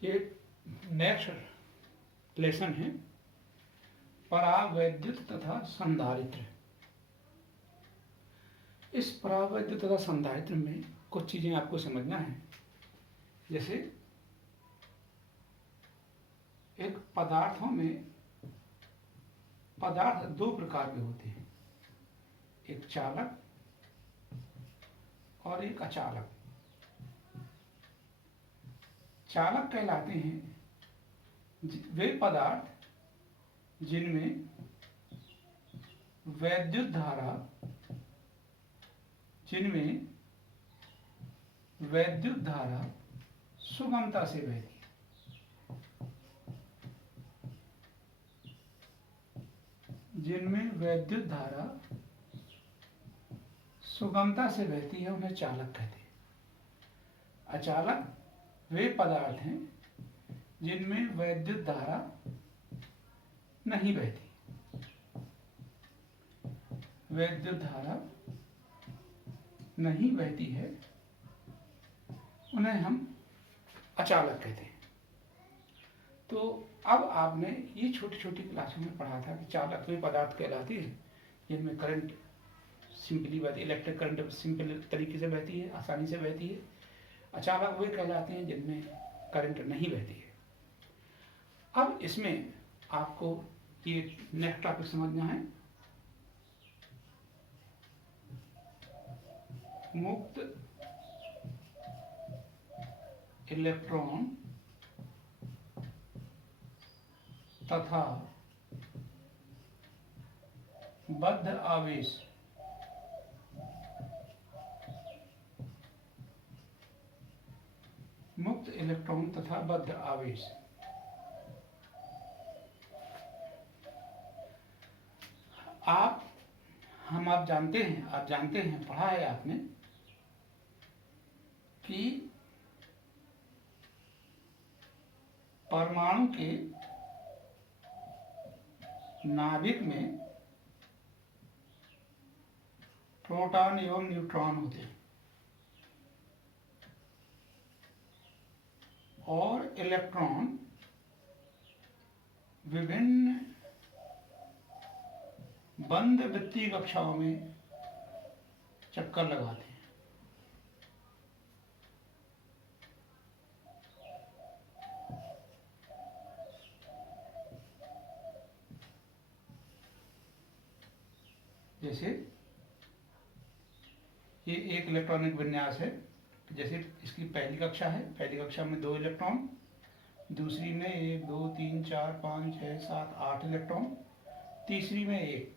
ये next lesson है परावैद्युत तथा संधारित्र। इस परावैद्युत तथा संधारित्र में कुछ चीजें आपको समझना है। जैसे एक पदार्थों में पदार्थ दो प्रकार के होते हैं, एक चालक और एक अचालक। चालक कहलाते हैं वे पदार्थ जिनमें वैद्युत धारा सुगमता से बहती है। जिनमें वैद्युत धारा सुगमता से बहती है उन्हें चालक कहते हैं। अचालक वे पदार्थ हैं जिनमें वैद्युत धारा नहीं बहती। वैद्युत धारा नहीं बहती है उन्हें हम अचालक कहते हैं। तो अब आपने ये छोटी छोटी क्लासों में पढ़ा था कि चालक वे पदार्थ कहलाती है जिनमें करंट सिंपली बहती, इलेक्ट्रिक करंट सिंपल तरीके से बहती है, आसानी से बहती है। अचालक वे कहलाते हैं जिनमें करंट नहीं बहती है। अब इसमें आपको ये नेक्स्ट टॉपिक समझना है, मुक्त इलेक्ट्रॉन तथा बद्ध आवेश मुक्त इलेक्ट्रॉन तथा बद्ध आवेश। आप जानते हैं पढ़ा है आपने कि परमाणु के नाभिक में प्रोटॉन एवं न्यूट्रॉन होते हैं और इलेक्ट्रॉन विभिन्न बंद वृत्तीय कक्षाओं में चक्कर लगाते हैं। जैसे ये एक इलेक्ट्रॉनिक विन्यास है। जैसे इसकी पहली कक्षा है, पहली कक्षा में 2 इलेक्ट्रॉन, दूसरी में 1 2 3 4 5 6 7 8 इलेक्ट्रॉन, तीसरी में 1,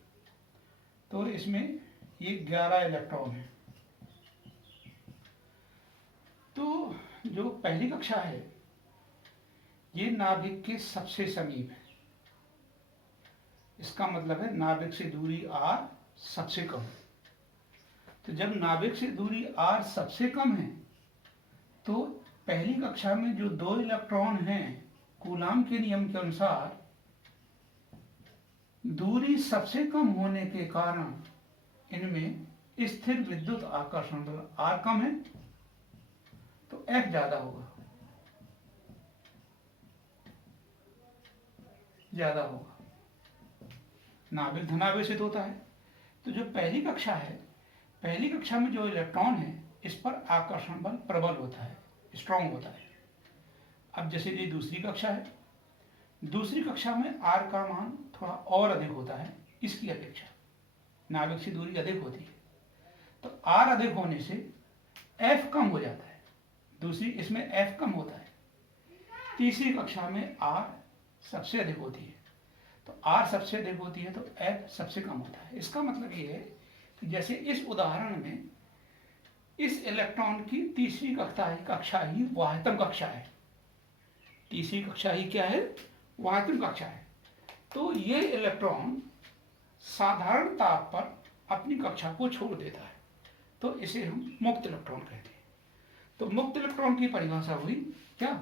तो इसमें ये 11 इलेक्ट्रॉन है। तो जो पहली कक्षा है ये नाभिक के सबसे समीप है। इसका मतलब है नाभिक से दूरी r सबसे कम है। तो जब नाभिक से दूरी r सबसे कम है तो पहली कक्षा में जो 2 इलेक्ट्रॉन हैं, कूलाम के नियम के अनुसार दूरी सबसे कम होने के कारण इनमें स्थिर विद्युत आकर्षण बल r कम है तो F ज्यादा होगा, नाभिक धनावेशित होता है। तो जो पहली कक्षा है, पहली कक्षा में जो इलेक्ट्रॉन है इस पर आकर्षण बल प्रबल होता है, स्ट्रॉन्ग होता है। अब जैसे ये दूसरी कक्षा है, दूसरी कक्षा में r का मान थोड़ा और अधिक होता है, इसकी अपेक्षा नाभिक से दूरी अधिक होती है, तो r अधिक होने से F कम हो जाता है, दूसरी इसमें F कम होता है। तीसरी कक्षा में r सबसे अधिक होती है, तो r सबसे अधिक होती है तो F सबसे कम होता है। इसका मतलब ये है कि जैसे इस उदाहरण में इस इलेक्ट्रॉन की तीसरी कक्षा ही वाह्यतम कक्षा है। तीसरी कक्षा ही क्या है? वाह्यतम कक्षा है। तो ये इलेक्ट्रॉन साधारण ताप पर अपनी कक्षा को छोड़ देता है, तो इसे हम मुक्त इलेक्ट्रॉन कहते हैं। तो मुक्त इलेक्ट्रॉन की परिभाषा हुई क्या?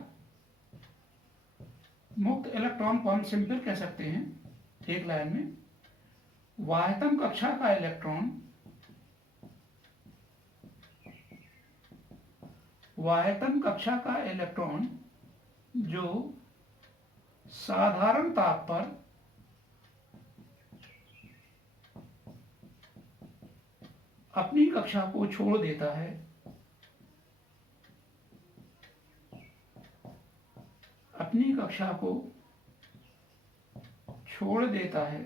मुक्त इलेक्ट्रॉन को हम सिंपल कह सकते हैं एक लाइन में, वाह्यतम कक्षा का इलेक्ट्रॉन जो साधारण ताप पर अपनी कक्षा को छोड़ देता है, अपनी कक्षा को छोड़ देता है,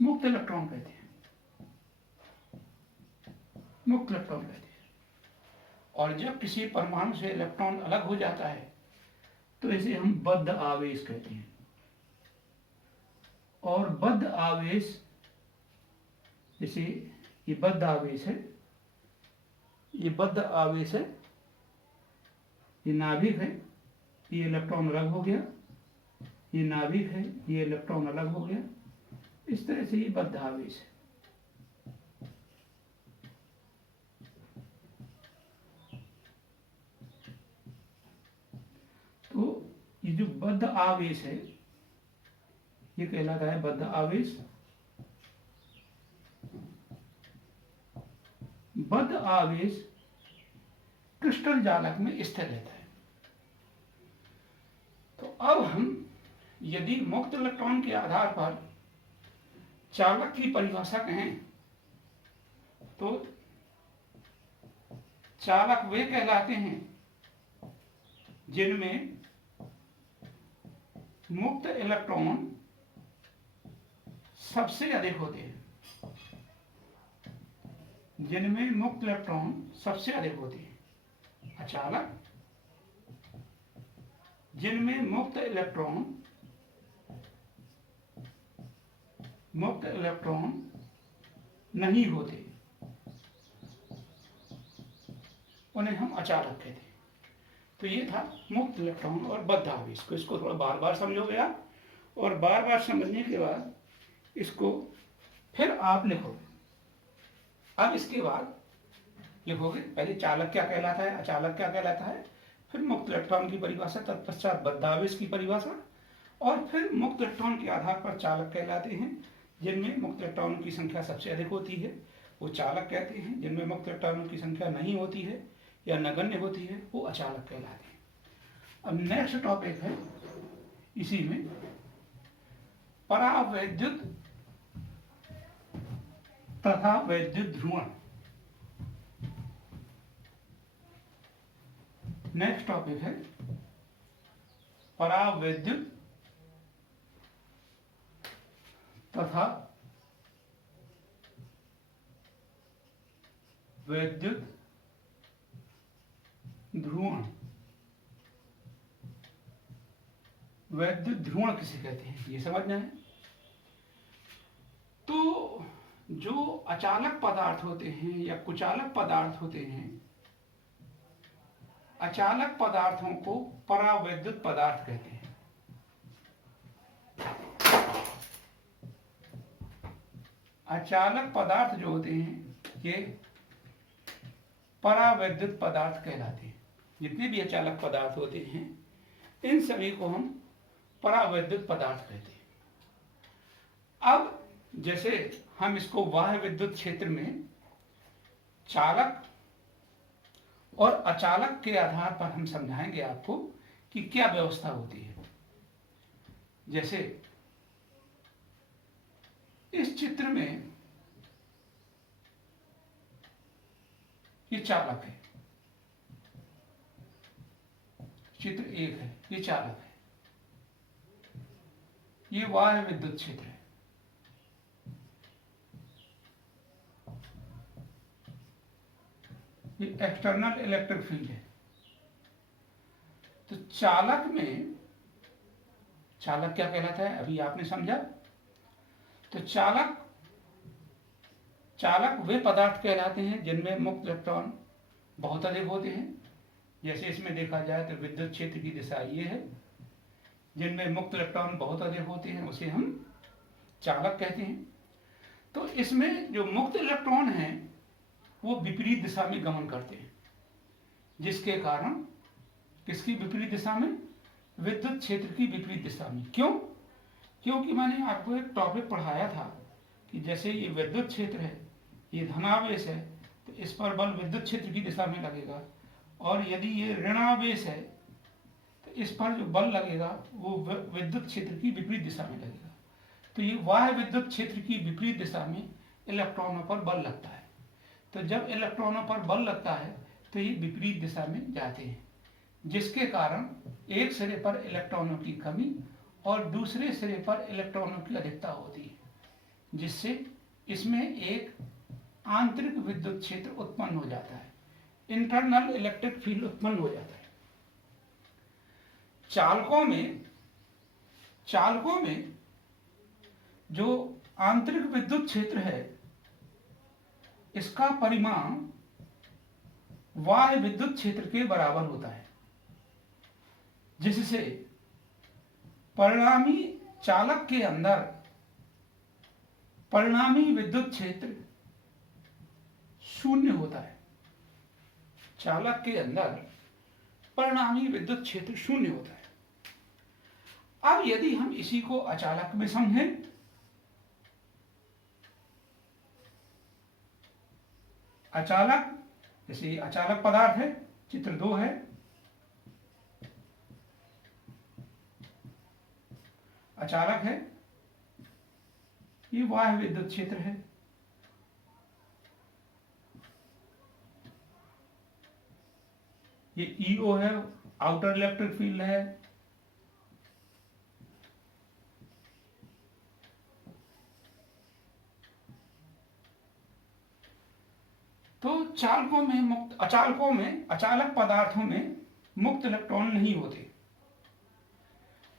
मुक्त इलेक्ट्रॉन कहते हैं, मुक्त इलेक्ट्रॉन कहते हैं। और जब किसी परमाणु से इलेक्ट्रॉन अलग हो जाता है तो इसे हम बद्ध आवेश कहते हैं। और बद्ध आवेश, जैसे ये बद्ध आवेश है, ये बद्ध आवेश है, ये नाभिक है, ये इलेक्ट्रॉन अलग हो गया, ये नाभिक है, ये इलेक्ट्रॉन अलग हो गया, इस तरह से ये बद्ध आवेश है। तो ये जो बद्ध आवेश है ये कहलाता है बद्ध आवेश। बद्ध आवेश क्रिस्टल जालक में स्थिर रहता है। तो अब हम यदि मुक्त इलेक्ट्रॉन के आधार पर चालक की परिभाषा कहें तो चालक वे कहलाते हैं जिनमें मुक्त इलेक्ट्रॉन सबसे अधिक होते हैं, जिनमें मुक्त इलेक्ट्रॉन सबसे अधिक होते हैं। अचालक जिनमें मुक्त इलेक्ट्रॉन नहीं होते उन्हें हम अचालक कहते हैं। तो ये था मुक्त इलेक्ट्रॉन और बद्ध आवेश को। इसको थोड़ा बार बार समझोगे आप, और बार बार समझने के बाद इसको फिर आप लिखोगे। अब इसके बाद लिखोगे पहले चालक क्या कहलाता है, अचालक क्या कहलाता है, फिर मुक्त इलेक्ट्रॉन की परिभाषा, तत्पश्चात बद्ध आवेश की परिभाषा, और फिर मुक्त इलेक्ट्रॉन के आधार पर चालक कहलाते हैं जिनमें मुक्त इलेक्ट्रॉनों की संख्या सबसे अधिक होती है, वो चालक कहते हैं। जिनमें मुक्त इलेक्ट्रॉनों की संख्या नहीं होती है या नगण्य होती है वो अचालक कहलाते हैं। अब नेक्स्ट टॉपिक है इसी में परावैद्युत तथा वैद्युत ध्रुवण। नेक्स्ट टॉपिक है परावैद्युत तथा वैद्युत ध्रुवण। वैद्युत ध्रुवण किसे कहते हैं ये समझना है। तो जो अचालक पदार्थ होते हैं या कुचालक पदार्थ होते हैं, अचालक पदार्थों को परावैद्युत पदार्थ कहते हैं। अचालक पदार्थ जो होते हैं ये परावैद्युत पदार्थ कहलाते हैं। जितने भी अचालक पदार्थ होते हैं इन सभी को हम परावैद्युत पदार्थ कहते हैं। अब जैसे हम इसको बाह्य विद्युत क्षेत्र में चालक और अचालक के आधार पर हम समझाएंगे आपको कि क्या व्यवस्था होती है। जैसे इस चित्र में ये चालक है, चित्र 1 है, ये चालक है, ये बाह्य विद्युत क्षेत्र है। ये एक्सटर्नल इलेक्ट्रिक फील्ड है। तो चालक में, चालक क्या कहलाता है अभी आपने समझा। तो चालक वे पदार्थ कहलाते हैं जिनमें मुक्त इलेक्ट्रॉन बहुत अधिक होते हैं। जैसे इसमें देखा जाए तो विद्युत क्षेत्र की दिशा ये है, जिनमें मुक्त इलेक्ट्रॉन बहुत अधिक होते हैं उसे हम चालक कहते हैं। तो इसमें जो मुक्त इलेक्ट्रॉन हैं वो विपरीत दिशा में गमन करते हैं, जिसके कारण किसकी विपरीत दिशा में, विद्युत क्षेत्र की विपरीत दिशा में। क्यों? क्योंकि मैंने आपको एक टॉपिक पढ़ाया था कि जैसे ये विद्युत क्षेत्र है, ये धनावेश है, तो इस पर बल विद्युत क्षेत्र की दिशा में लगेगा, और यदि ये ऋणावेश है इस पर जो बल लगेगा वो विद्युत क्षेत्र की विपरीत दिशा में लगेगा। तो ये बाह्य विद्युत क्षेत्र की विपरीत दिशा में इलेक्ट्रॉनों पर बल लगता है। तो जब इलेक्ट्रॉनों पर बल लगता है तो ये विपरीत दिशा में जाते हैं, जिसके कारण एक सिरे पर इलेक्ट्रॉनों की कमी और दूसरे सिरे पर इलेक्ट्रॉनों की अधिकता होती है, जिससे इसमें एक आंतरिक विद्युत क्षेत्र उत्पन्न हो जाता है, इंटरनल इलेक्ट्रिक फील्ड उत्पन्न हो जाता है। चालकों में जो आंतरिक विद्युत क्षेत्र है इसका परिमाण बाह्य विद्युत क्षेत्र के बराबर होता है, जिससे परिणामी चालक के अंदर परिणामी विद्युत क्षेत्र शून्य होता है। चालक के अंदर परिणामी विद्युत क्षेत्र शून्य होता है। अब यदि हम इसी को अचालक में समझें, अचालक, जैसे अचालक पदार्थ है, चित्र 2 है, अचालक है, ये बाह्य विद्युत क्षेत्र है, ये ईओ है, आउटर इलेक्ट्रिक फील्ड है, तो अचालक पदार्थों में मुक्त इलेक्ट्रॉन नहीं होते।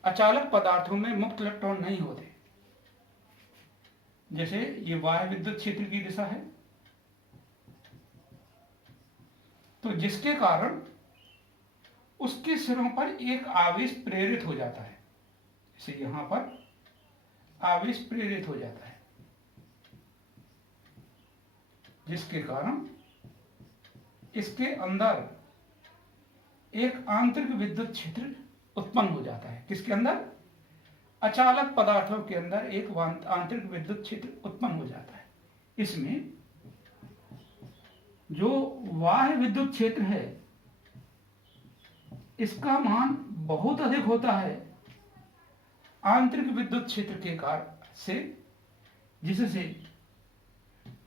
अचालक पदार्थों में मुक्त इलेक्ट्रॉन नहीं होते। जैसे ये बाह्य विद्युत क्षेत्र की दिशा है, तो जिसके कारण उसके सिरों पर एक आवेश प्रेरित हो जाता है। जैसे यहां पर आवेश प्रेरित हो जाता है, जिसके कारण इसके अंदर एक आंतरिक विद्युत क्षेत्र उत्पन्न हो जाता है। किसके अंदर? अचालक पदार्थों के अंदर एक आंतरिक विद्युत क्षेत्र उत्पन्न हो जाता है। इसमें जो बाह्य विद्युत क्षेत्र है इसका मान बहुत अधिक होता है आंतरिक विद्युत क्षेत्र के कारण से, जिससे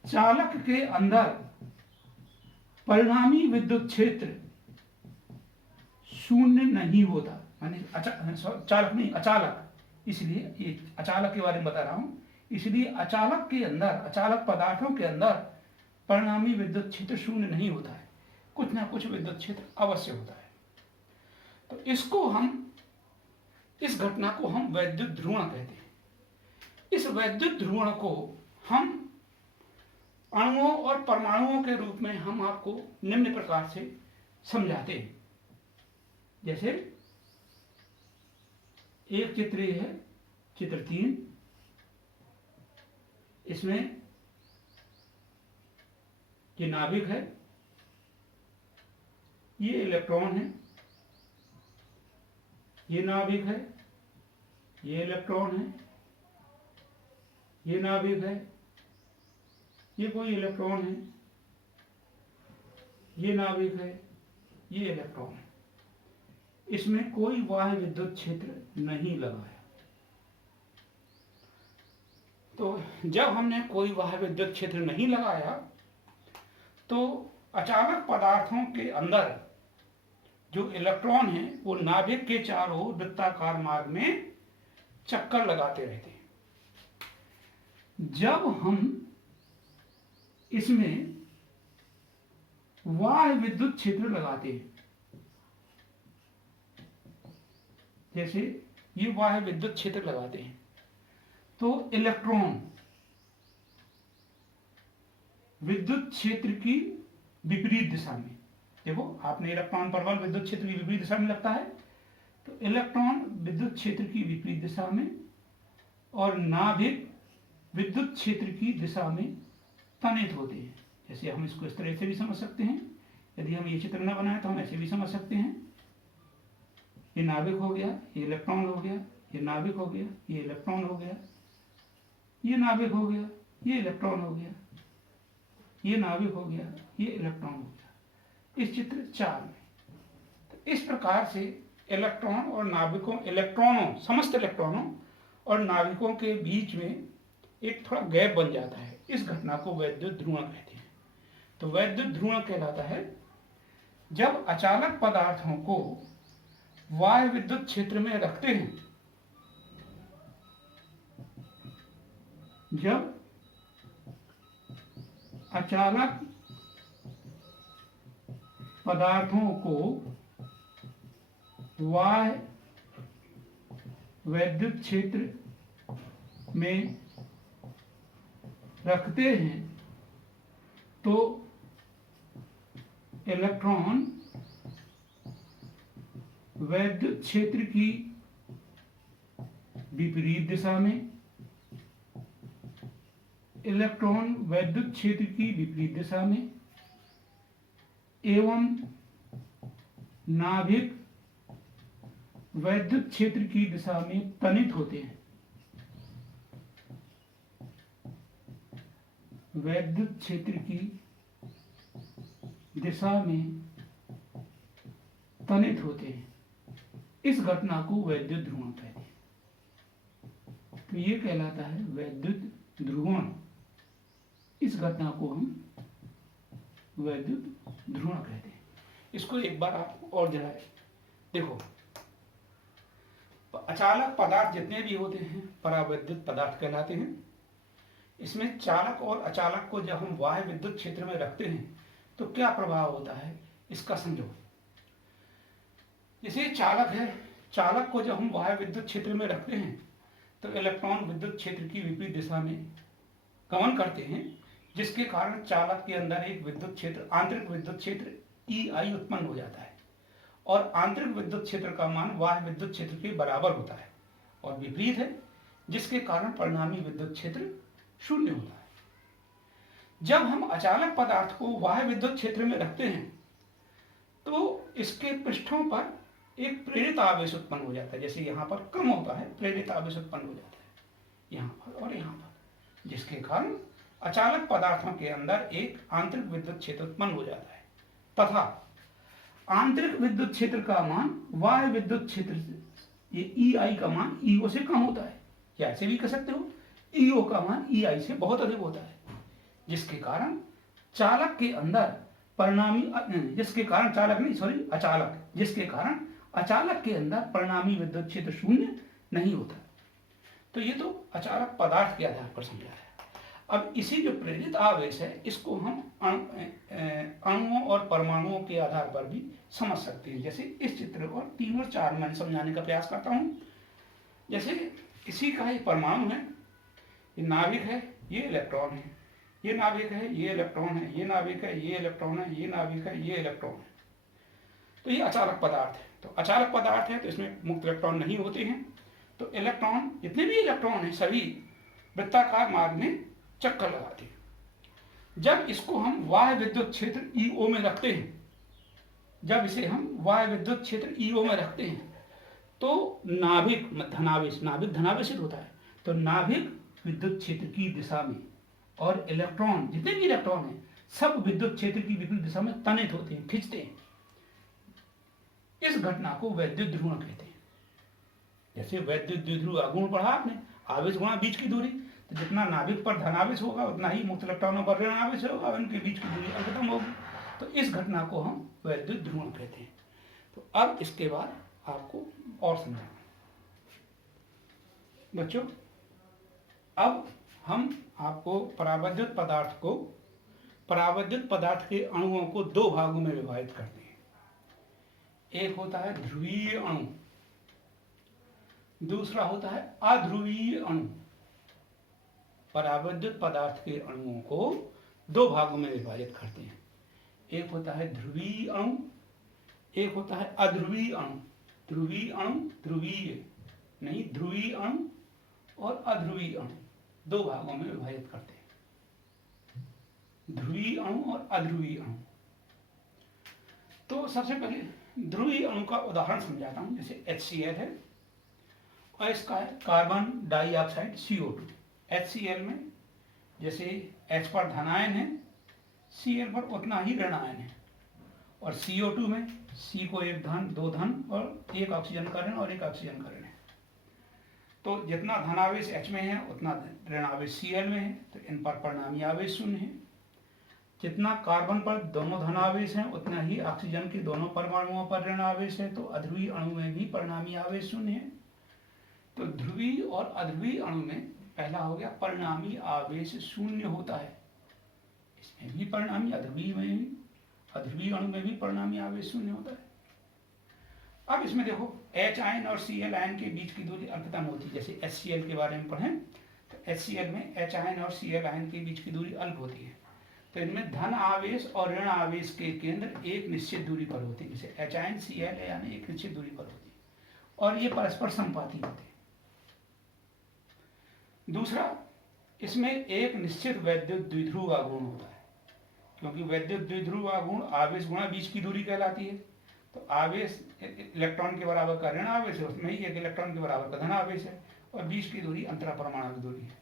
चालक के अंदर परिणामी विद्युत क्षेत्र शून्य नहीं होता। माने चालक नहीं, अचालक, इसलिए ये अचालक के बारे में बता रहा हूं। इसलिए अचालक के अंदर, अचालक पदार्थों के अंदर परिणामी विद्युत क्षेत्र शून्य नहीं होता है, कुछ ना कुछ विद्युत क्षेत्र अवश्य होता है। तो इस घटना को हम वैद्युत ध्रुवण कहते हैं। इस वैद्युत ध्रुवण को हम अणुओं और परमाणुओं के रूप में हम आपको निम्न प्रकार से समझाते हैं। जैसे एक चित्र ये है, चित्र 3, इसमें ये नाभिक है, ये इलेक्ट्रॉन है, ये नाभिक है, ये इलेक्ट्रॉन है, ये नाभिक है, ये कोई इलेक्ट्रॉन है, ये नाभिक है, ये इलेक्ट्रॉन है। इसमें कोई बाह्य विद्युत क्षेत्र नहीं लगा है। तो जब हमने कोई बाह्य विद्युत क्षेत्र नहीं लगाया तो अचालक पदार्थों के अंदर जो इलेक्ट्रॉन है वो नाभिक के चारों ओर वृत्ताकार मार्ग में चक्कर लगाते रहते हैं। जब हम इसमें बाह्य विद्युत क्षेत्र लगाते हैं, जैसे ये बाह्य विद्युत क्षेत्र लगाते हैं, तो इलेक्ट्रॉन विद्युत क्षेत्र की विपरीत दिशा में, देखो आपने इलेक्ट्रॉन परबल विद्युत क्षेत्र की विपरीत दिशा में लगता है, तो इलेक्ट्रॉन विद्युत क्षेत्र की विपरीत दिशा में और नाभिक विद्युत क्षेत्र की दिशा में तनित होते हैं। जैसे हम इसको इस तरह से भी समझ सकते हैं, यदि हम ये चित्र न बनाए तो हम ऐसे भी समझ सकते हैं। ये नाभिक हो गया, ये इलेक्ट्रॉन हो गया, ये नाभिक हो गया, ये इलेक्ट्रॉन हो गया, ये नाभिक हो गया, ये इलेक्ट्रॉन हो गया, ये नाभिक हो गया, ये इलेक्ट्रॉन हो गया, इस चित्र 4 में। तो इस प्रकार से इलेक्ट्रॉन और नाभिकों, इलेक्ट्रॉनों, समस्त इलेक्ट्रॉनों और नाभिकों के बीच में एक थोड़ा गैप बन जाता है। इस घटना को वैद्युत ध्रुवण कहते हैं। तो वैद्युत ध्रुवण कहलाता है जब अचालक पदार्थों को बाह्य विद्युत क्षेत्र में रखते हैं, जब अचालक पदार्थों को बाह्य विद्युत क्षेत्र में रखते हैं तो इलेक्ट्रॉन वैद्युत क्षेत्र की विपरीत दिशा में, इलेक्ट्रॉन वैद्युत क्षेत्र की विपरीत दिशा में एवं नाभिक वैद्युत क्षेत्र की दिशा में तनित होते हैं। वैद्युत क्षेत्र की दिशा में तनित होते हैं। इस घटना को वैद्युत ध्रुवण कहते हैं। तो ये कहलाता है वैद्युत ध्रुवण। इस घटना को हम वैद्युत ध्रुवण कहते हैं। इसको एक बार आप और जरा देखो, अचालक पदार्थ जितने भी होते हैं परावैद्युत पदार्थ कहलाते हैं। इसमें चालक और अचालक को जब हम बाह्य विद्युत क्षेत्र में रखते हैं तो क्या प्रभाव होता है इसका समझो। जैसे चालक है, चालक को जब हम बाह्य विद्युत क्षेत्र में रखते हैं तो इलेक्ट्रॉन विद्युत क्षेत्र की विपरीत दिशा में गमन करते हैं, जिसके कारण चालक के अंदर एक विद्युत क्षेत्र, आंतरिक विद्युत क्षेत्र EI उत्पन्न हो जाता है और आंतरिक विद्युत क्षेत्र का मान बाह्य विद्युत क्षेत्र के बराबर होता है और विपरीत है, जिसके कारण परिणामी विद्युत क्षेत्र शून्य होता है। जब हम अचालक पदार्थ को बाह्य विद्युत क्षेत्र में रखते हैं तो इसके पृष्ठों पर एक प्रेरित आवेश उत्पन्न हो जाता है। जैसे यहाँ पर कम होता है, प्रेरित आवेश उत्पन्न हो जाता है यहाँ पर और यहाँ पर, जिसके कारण अचालक पदार्थों के अंदर एक आंतरिक विद्युत क्षेत्र उत्पन्न हो जाता है तथा आंतरिक विद्युत क्षेत्र का मान बाह्य विद्युत क्षेत्र से, ये EI का मान EO से कम होता है, या ऐसे भी कह सकते हो EO का मान EI से बहुत अधिक होता है, जिसके कारण चालक के अंदर परिणामी, जिसके कारण चालक नहीं सॉरी अचालक, जिसके कारण अचालक के अंदर परिणामी विद्युत क्षेत्र शून्य नहीं होता। तो ये तो अचालक पदार्थ के आधार पर समझा है। अब इसी जो प्रेरित आवेश है इसको हम अणुओं और परमाणुओं के आधार पर भी समझ सकते हैं। जैसे इस चित्र को 3 और 4 में समझाने का प्रयास करता हूँ। जैसे इसी का एक परमाणु है, ये नाभिक है, ये इलेक्ट्रॉन है, ये नाभिक है, ये इलेक्ट्रॉन है, ये नाभिक है, ये इलेक्ट्रॉन है, ये नाभिक है, ये इलेक्ट्रॉन है। तो ये अचालक पदार्थ है। तो अचालक पदार्थ है तो इसमें मुक्त इलेक्ट्रॉन नहीं होते हैं। तो इलेक्ट्रॉन, जितने भी इलेक्ट्रॉन हैं सभी वृत्ताकार मार्ग में चक्कर लगाते हैं। जब इसको हम बाह्य विद्युत क्षेत्र EO में रखते हैं, जब इसे हम बाह्य विद्युत क्षेत्र EO में रखते हैं तो नाभिक धनावेश, नाभिक धनावेशित होता है, तो नाभिक विद्युत क्षेत्र की दिशा में और इलेक्ट्रॉन, जितने भी इलेक्ट्रॉन हैं सब विद्युत क्षेत्र की विपरीत दिशा में तनित होते हैं, खींचते हैं। इस घटना को वैद्युत ध्रुवण कहते हैं। जैसे वैद्युत द्विध्रुव आघूर्ण पढ़ा आपने, आवेश गुणा बीच की दूरी, तो जितना नाभिक पर धनावेश होगा उतना ही मुक्त इलेक्ट्रॉनों पर ऋण आवेश होगा, उनके बीच की दूरी खत्म होगी। तो इस घटना को हम वैद्युत ध्रुवण कहते हैं। तो अब इसके बाद आपको और समझाना बच्चों, अब हम आपको परावैद्युत पदार्थ को, परावैद्युत पदार्थ के अणुओं को 2 भागों में विभाजित करते हैं। एक होता है ध्रुवीय अणु, दूसरा होता है अध्रुवीय अणु। परावैद्युत पदार्थ के अणुओं को 2 भागों में विभाजित करते हैं। एक होता है ध्रुवीय अणु, एक होता है अध्रुवीय अणु। ध्रुवीय अणु, ध्रुवीय नहीं, ध्रुवीय अणु और अध्रुवीय अणु 2 भागों में विभाजित करते हैं, ध्रुवीय अणु और अध्रुवीय अणु। तो सबसे पहले ध्रुवीय अणु का उदाहरण समझाता हूं। जैसे HCl है और इसका है कार्बन डाइऑक्साइड CO2। HCl में जैसे H पर धनायन है, Cl पर उतना ही ऋण आयन है, और CO2 में C को एक धन, दो धन और एक ऑक्सीजन का ऋण और एक ऑक्सीजन का ऋण है। तो जितना धनावेश H में है उतना ऋण आवेश Cl में है, तो इन पर परिणामी आवेश शून्य है। जितना कार्बन पर दोनों धनावेश हैं उतना ही ऑक्सीजन के दोनों परमाणुओं पर ऋण आवेश है, तो अध्रुवीय अणु में भी परिणामी आवेश शून्य है। तो ध्रुवीय और अध्रुवीय अणु में पहला हो गया परिणामी आवेश शून्य होता है। इसमें भी परिणामी, अध्रुवीय में भी, अध्रुवीय अणु में भी परिणामी आवेश शून्य होता है। अब इसमें देखो H आयन और Cl आयन के बीच की दूरी अल्पतम होती है। जैसे HCl के बारे में पढ़ें तो HCl में H आयन और Cl आयन के बीच की दूरी अल्प होती है। तो इनमें धन आवेश और ऋण आवेश के केंद्र एक निश्चित दूरी पर होते हैं। जैसे H आयन Cl यानी एक निश्चित दूरी पर होती है और ये परस्पर संपाती होते हैं। दूसरा, इसमें एक निश्चित वैद्युत द्विध्रुव आघूर्ण होता है, क्योंकि वैद्युत द्विध्रुव आघूर्ण आवेश गुणा बीच की दूरी कहलाती है। तो आवेश इलेक्ट्रॉन के बराबर का ऋण आवेश है, उसमें ही एक इलेक्ट्रॉन के बराबर का धन आवेश है और बीच की दूरी अंतरा परमाणु दूरी है।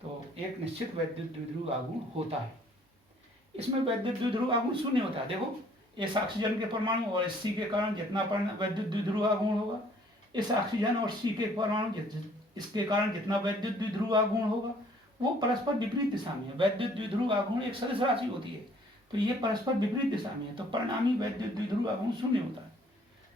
तो एक निश्चित वैद्युत द्विध्रुव आघूर्ण होता है। इसमें वैद्युत द्विध्रुव आघूर्ण शून्य होता है। देखो इस ऑक्सीजन के परमाणु और इस C के कारण जितना वैद्युत द्विध्रुव आघूर्ण होगा, इस ऑक्सीजन और C के परमाणु इसके कारण जितना वैद्युत द्विध्रुव आघूर्ण होगा वो परस्पर विपरीत दिशा में है। वैद्युत द्विध्रुव आघूर्ण एक सदिश राशि होती है, तो ये परस्पर विपरीत दिशा में है, तो परिणामी वैद्युत द्विध्रुव आघूर्ण शून्य होता है।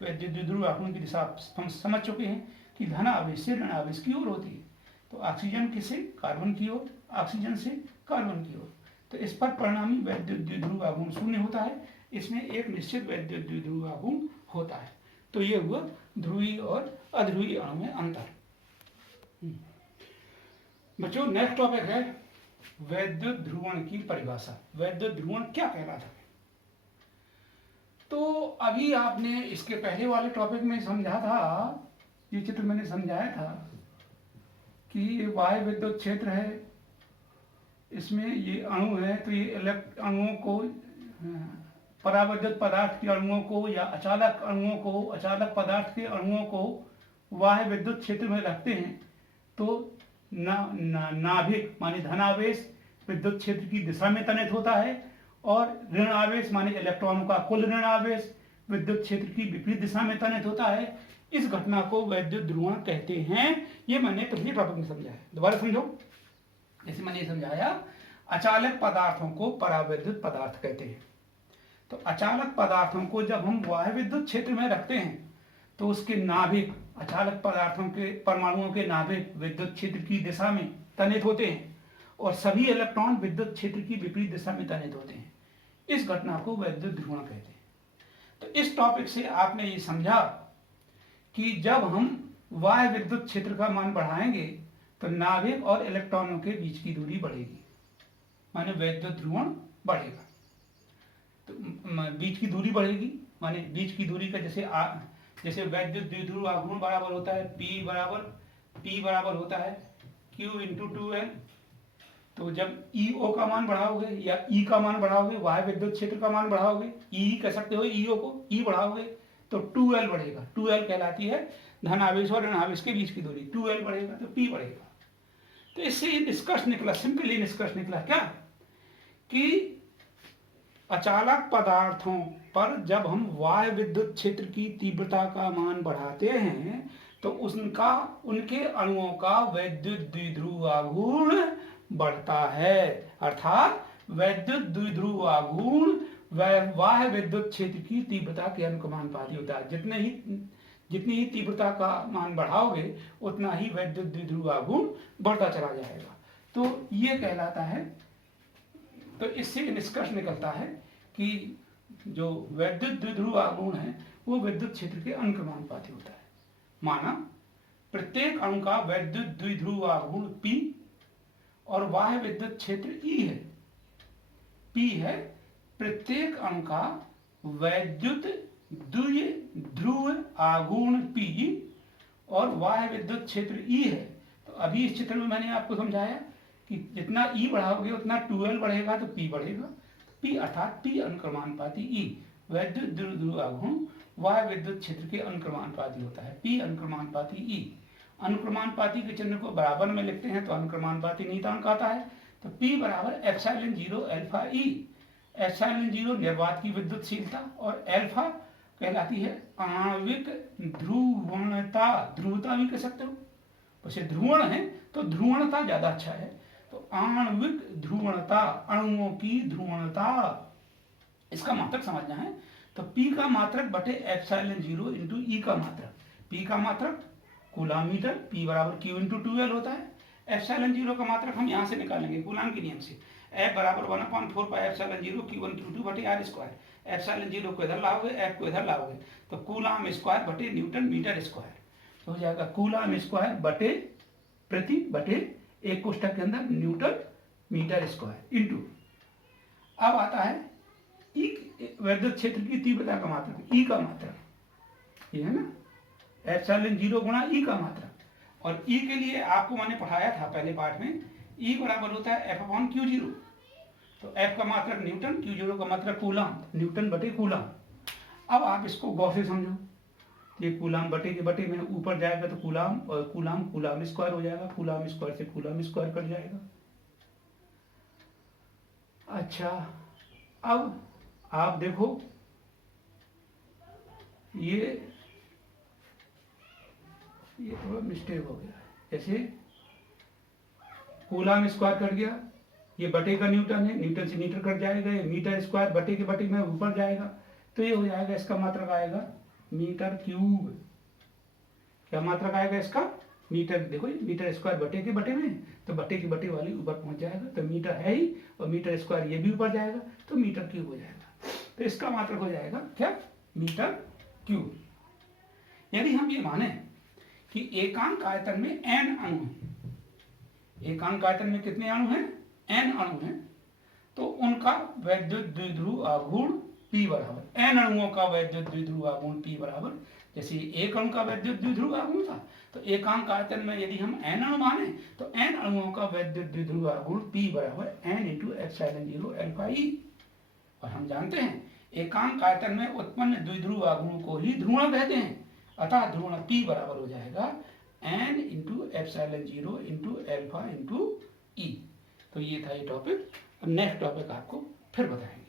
वैद्युत द्विध्रुव आघूर्ण की दिशा हम समझ चुके हैं कि धन आवेश से ऋण आवेश की ओर होती है। तो ऑक्सीजन किसे, कार्बन की ओर, ऑक्सीजन से कार्बन की ओर। तो इस पर परिणामी वैद्युत द्विध्रुव आघूर्ण शून्य होता है। इसमें एक निश्चित वैद्युत द्विध्रुव आघूर्ण होता है। तो ये हुआ ध्रुवीय और अध्रुवीय अणु में अंतर। बच्चों नेक्स्ट टॉपिक है वैद्युत ध्रुवण की परिभाषा। वैद्युत ध्रुवण क्या कहलाता है? तो अभी आपने इसके पहले वाले टॉपिक में समझा था, ये चित्र मैंने समझाया था कि बाह्य विद्युत क्षेत्र है, इसमें ये अणु है, तो ये अणुओं को, पराविद्युत पदार्थ के अणुओं को या अचालक अणुओं को, अचालक पदार्थ के अणुओं को बाह्य विद्युत क्षेत्र में रखते हैं। तो नाभिक माने धनावेश विद्युत क्षेत्र की दिशा में तनित होता है और ऋण आवेश माने इलेक्ट्रॉनों का कुल ऋण आवेश विद्युत क्षेत्र की विपरीत दिशा में तनित होता है। इस घटना को वैद्युत ध्रुवण कहते हैं। ये मैंने पिछले टॉपिक में समझाया, दोबारा समझो। जैसे मैंने समझाया, अचालक पदार्थों को पराविद्युत पदार्थ कहते हैं। तो अचालक पदार्थों को जब हम बाह्य विद्युत क्षेत्र में रखते हैं तो उसके नाभिक, अचालक पदार्थों के परमाणुओं के नाभिक विद्युत क्षेत्र की दिशा में तनित होते हैं और सभी इलेक्ट्रॉन विद्युत क्षेत्र की विपरीत दिशा में तनित होते हैं। इस घटना को वैद्युत ध्रुवण कहते हैं। तो इस टॉपिक से आपने ये समझा कि जब हम बाह्य विद्युत क्षेत्र का मान बढ़ाएंगे तो नाभिक और इलेक्ट्रॉनों के बीच की दूरी बढ़ेगी, माने वैद्युत ध्रुवण बढ़ेगा। तो बीच की दूरी बढ़ेगी माने बीच की दूरी का जैसे वैद्युत द्विध्रुव आघूर्ण बराबर होता है P बराबर होता है Q इंटू 2L। तो जब EO का मान बढ़ाओगे या E का मान बढ़ाओगे, बाह्य विद्युत क्षेत्र का मान बढ़ाओगे, E कह सकते हो EO को, E बढ़ाओगे तो 2L बढ़ेगा। 2L कहलाती है धन आवेश और ऋण आवेश के बीच की दूरी। 2L बढ़ेगा तो P बढ़ेगा। तो इससे निष्कर्ष निकला, सिंपली निष्कर्ष निकला क्या कि अचालक पदार्थों पर जब हम बाह्य विद्युत क्षेत्र की तीव्रता का मान बढ़ाते हैं तो उनके अणुओं का वैद्युत द्विध्रुव आघूर्ण बढ़ता है। अर्थात वैद्युत द्विध्रुव आघूर्ण बाह्य विद्युत क्षेत्र की तीव्रता के अनुकमानुपाती होता है। जितनी ही तीव्रता का मान बढ़ाओगे उतना ही वैद्युत द्विध्रुव आघूर्ण बढ़ता चला जाएगा। तो ये कहलाता है। तो इससे निष्कर्ष निकलता है कि जो वैद्युत द्विध्रुव आघूर्ण है वो विद्युत क्षेत्र के अनुक्रमानुपाती होता है। माना प्रत्येक अणु का वैद्युत द्विध्रुव आघूर्ण P और बाह्य विद्युत क्षेत्र E है। P है प्रत्येक अणु का वैद्युत द्विध्रुव आघूर्ण P और बाह्य विद्युत क्षेत्र E है। तो अभी इस चित्र में मैंने आपको समझाया कि जितना E बढ़ाओगे उतना 2L बढ़ेगा तो P बढ़ेगा। P अर्थात P अनुक्रमानुपाती E। वैद्युत द्विध्रुव आघूर्ण बाह्य विद्युत क्षेत्र के अनुक्रमानुपाती होता है। P अनुक्रमानुपाती E। अनुक्रमानुपाती के चिन्ह को बराबर में लिखते हैं तो अनुक्रमानुपाती नियतांक आता है। तो P बराबर एप्सिलॉन 0 अल्फा E। एप्सिलॉन 0 निर्वात की विद्युतशीलता और अल्फा कहलाती है आणविक ध्रुवणता। ध्रुवता भी कह सकते हो, वैसे ध्रुवण है तो ध्रुवणता ज्यादा अच्छा है। तो आणविक ध्रुवणता, अणुओं की ध्रुवणता, इसका मात्रक समझना है। तो P का मात्रक बटे एप्सिलॉन 0 इंटू ई का मात्रक। P का मात्रक कूलाम मीटर, P बराबर Q इंटू 2L होता है। एप्सिलॉन 0 का मात्रक हम यहाँ से निकालेंगे कूलाम के नियम से। F बराबर 1/4 पाई एप्सिलॉन 0 Q1 Q2 बटे R स्क्वायर। एप्सिलॉन 0 को इधर लाओगे, F को इधर लाओगे, तो कूलाम स्क्वायर बटे न्यूटन मीटर स्क्वायर तो हो जाएगा कूलाम स्क्वायर बटे प्रति बटे एक कोष्ठक के अंदर न्यूटन मीटर स्क्वायर इंटू। अब आता है ई विद्युत क्षेत्र की तीव्रता का मात्रक, ई का मात्रक, ये है ना, एप्सिलॉन 0 गुणा ई का मात्रक। और ई के लिए आपको मैंने पढ़ाया था पहले पार्ट में, ई बराबर होता है F/Q0। तो F का मात्रक न्यूटन, Q0 का मात्रक कूलाम, न्यूटन बटे कूलाम। अब आप इसको गौर से समझो, ये कूलाम बटे के बटे में ऊपर जाएगा तो कूलाम, और कूलाम कूलाम स्क्वायर हो जाएगा, कूलाम स्क्वायर से कूलाम स्क्वायर कट जाएगा। अच्छा, अब आप देखो ये थोड़ा मिस्टेक हो गया, जैसे कूलाम स्क्वायर कट गया, ये बटे का न्यूटन है, न्यूटन से मीटर कट जाएगा, ये मीटर स्क्वायर बटे के बटे में ऊपर जाएगा, तो ये हो जाएगा, इसका मात्रक आएगा मीटर क्यूब। क्या मात्रक आएगा इसका? मीटर। देखो ये मीटर स्क्वायर बटे के बटे में, तो बटे के बटे वाले ऊपर पहुंच जाएगा, तो मीटर है ही, और मीटर स्क्वायर ये भी ऊपर जाएगा, तो मीटर क्यूब हो जाएगा। तो इसका मात्रक हो जाएगा क्या? Metre cube. यदि हम ये माने कि एकांक आयतन में n अणु हैं, एकांक आयतन में कितने अणु हैं? n अणु हैं, तो उनका वैद्युत द्विध्रुव आघूर्ण P बराबर, n अणुओं का वैद्युत द्विध्रुव आघूर्ण P बराबर, जैसे एक अणु का वैद्युत द्विध्रुव आघूर्ण था, तो एकांक आयतन में यदि हम n अणु माने तो n अणुओं का वैद्युत द्विध्रुव आघूर्ण P बराबर n इंटू एप्सिलॉन 0 अल्फा ई। और हम जानते हैं एकांक आयतन में उत्पन्न द्विध्रुव आघूर्ण को ही ध्रुवण कहते हैं, अतः ध्रुवण P बराबर हो जाएगा n into epsilon 0 into alpha into E. तो ये था ये टॉपिक। अब नेक्स्ट टॉपिक आपको फिर बताएंगे।